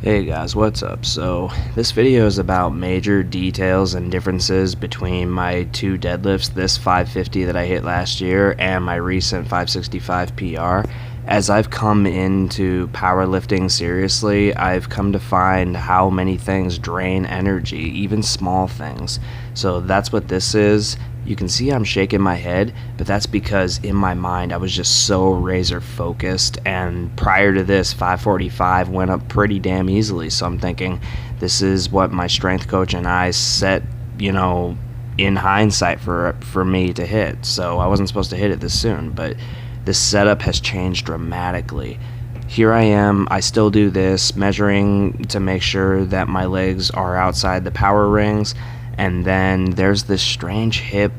Hey guys, what's up? So, this video is about major details and differences between my two deadlifts, this 550 that I hit last year and my recent 565 PR. As I've come into powerlifting seriously, I've come to find how many things drain energy, even small things. So, that's what this is. You can see I'm shaking my head, but that's because in my mind I was just so razor focused, and prior to this 545 went up pretty damn easily, so I'm thinking this is what my strength coach and I set, in hindsight for me to hit. So I wasn't supposed to hit it this soon, but this setup has changed dramatically. Here I am, I still do this, measuring to make sure that my legs are outside the power rings, and then there's this strange hip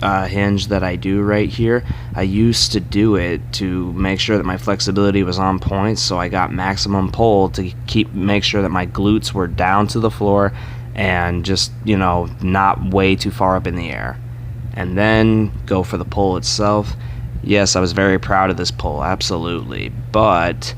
hinge that I do right here. I used to do it to make sure that my flexibility was on point, so I got maximum pull to make sure that my glutes were down to the floor and just, not way too far up in the air. And then go for the pull itself. Yes, I was very proud of this pull, absolutely, but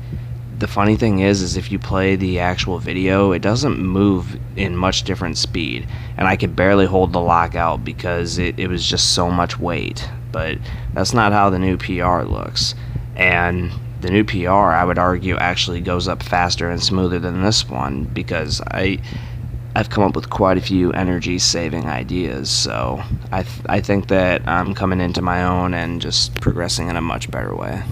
the funny thing is if you play the actual video, it doesn't move in much different speed, and I could barely hold the lockout because it was just so much weight. But that's not how the new PR looks, and the new PR, I would argue, actually goes up faster and smoother than this one, because I've come up with quite a few energy saving ideas, so I think that I'm coming into my own and just progressing in a much better way.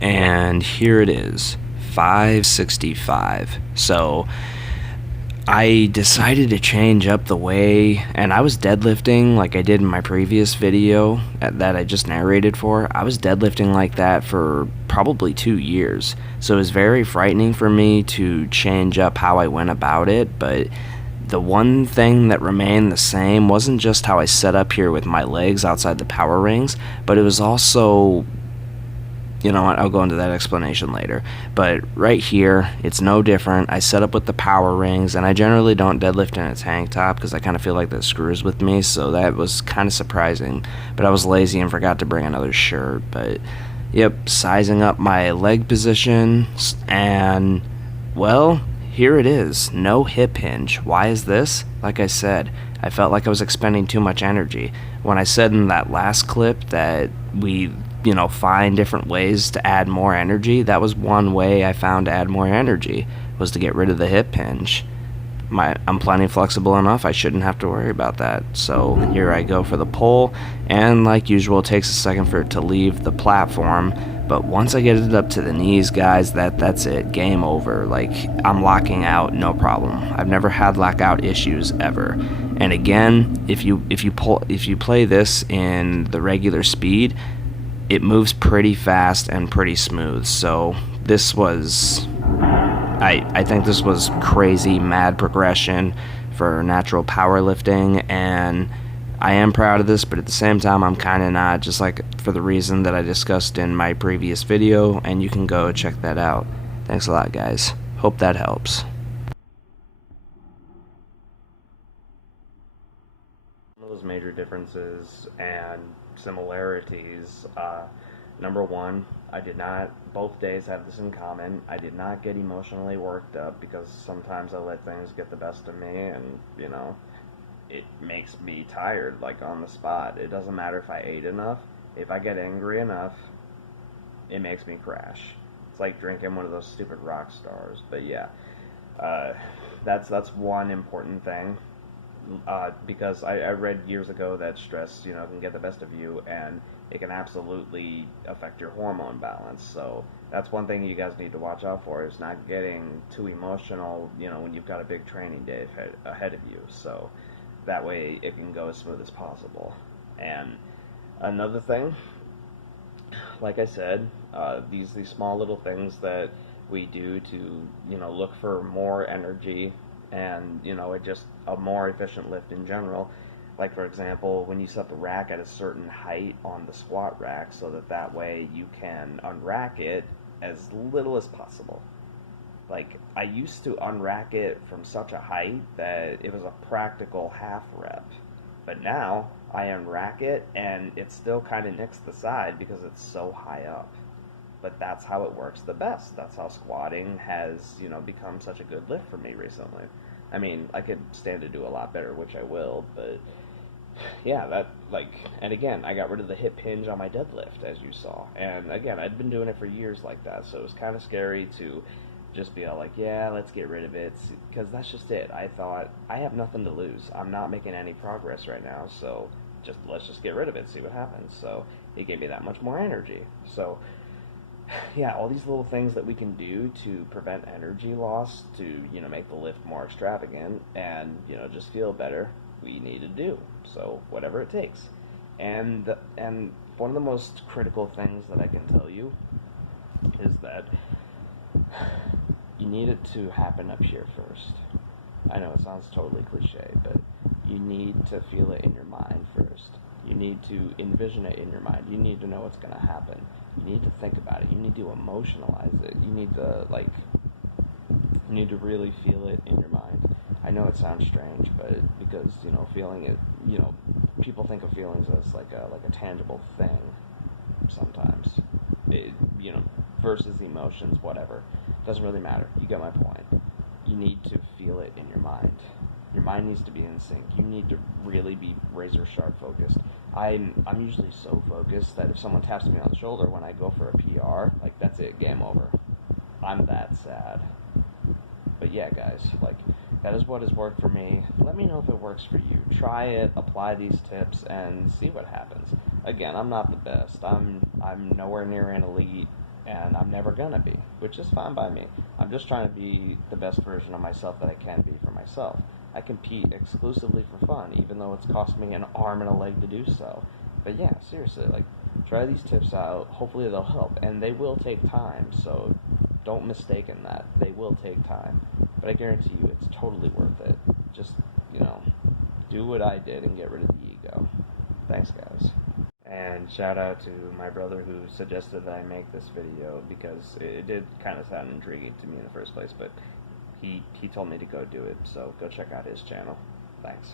And here it is, 565. So I decided to change up the way, and I was deadlifting like I did in my previous video that I just narrated for. I was deadlifting like that for probably 2 years, so it was very frightening for me to change up how I went about it. But the one thing that remained the same wasn't just how I set up here with my legs outside the power rings, but it was also, you know what, I'll go into that explanation later. But right here, it's no different. I set up with the power rings, and I generally don't deadlift in a tank top because I kind of feel like that screws with me, so that was kind of surprising. But I was lazy and forgot to bring another shirt. But yep, sizing up my leg position, and well, here it is. No hip hinge. Why is this? Like I said, I felt like I was expending too much energy. When I said in that last clip that we find different ways to add more energy, that was one way I found to add more energy, was to get rid of the hip hinge. I'm plenty flexible enough, I shouldn't have to worry about that. So here I go for the pull, and like usual, it takes a second for it to leave the platform, but once I get it up to the knees, guys, that's it, game over. Like, I'm locking out, no problem. I've never had lockout issues ever. And again, if you play this in the regular speed, it moves pretty fast and pretty smooth. So this was, I think this was crazy mad progression for natural powerlifting, and I am proud of this, but at the same time I'm kind of not, just like for the reason that I discussed in my previous video, and you can go check that out. Thanks a lot, guys. Hope that helps. Some of those major differences and similarities, number one, both days have this in common. I did not get emotionally worked up because sometimes I let things get the best of me, and, it makes me tired, like on the spot. It doesn't matter if I ate enough. If I get angry enough, it makes me crash. It's like drinking one of those stupid rock stars. But yeah, uh, that's one important thing, because I read years ago that stress, can get the best of you, and it can absolutely affect your hormone balance. So that's one thing you guys need to watch out for, is not getting too emotional, when you've got a big training day ahead of you. So that way it can go as smooth as possible. And another thing, like I said, these small little things that we do to look for more energy, and it just a more efficient lift in general. Like, for example, when you set the rack at a certain height on the squat rack, so that way you can unrack it as little as possible. Like, I used to unrack it from such a height that it was a practical half rep, but now I unrack it, and it still kind of nicks the side because it's so high up. But that's how it works the best. That's how squatting has, become such a good lift for me recently. I mean, I could stand to do a lot better, which I will, but yeah, and again, I got rid of the hip hinge on my deadlift, as you saw. And again, I'd been doing it for years like that, so it was kind of scary to just be all like, yeah, let's get rid of it, because that's just it. I thought, I have nothing to lose. I'm not making any progress right now, so let's just get rid of it, see what happens. So it gave me that much more energy. So yeah, all these little things that we can do to prevent energy loss, to make the lift more extravagant and just feel better, we need to do. So whatever it takes. And one of the most critical things that I can tell you is that you need it to happen up here first. I know it sounds totally cliche, but you need to feel it in your mind first. You need to envision it in your mind. You need to know what's going to happen. You need to think about it. You need to emotionalize it. You need to really feel it in your mind. I know it sounds strange, but because feeling it, people think of feelings as like a tangible thing. Sometimes, versus emotions, whatever, doesn't really matter. You get my point. You need to feel it in your mind. Your mind needs to be in sync. You need to really be razor sharp focused. I'm usually so focused that if someone taps me on the shoulder when I go for a PR, like that's it, game over. I'm that sad. But yeah, guys, that is what has worked for me. Let me know if it works for you. Try it, apply these tips, and see what happens. Again, I'm not the best. I'm nowhere near an elite, and I'm never gonna be, which is fine by me. I'm just trying to be the best version of myself that I can be for myself. I compete exclusively for fun, even though it's cost me an arm and a leg to do so. But yeah, seriously, try these tips out. Hopefully they'll help, and they will take time, so don't mistake in that. They will take time, but I guarantee you it's totally worth it. Just, do what I did and get rid of the ego. Thanks, guys. And shout out to my brother who suggested that I make this video, because it did kind of sound intriguing to me in the first place, but he told me to go do it, so go check out his channel. Thanks.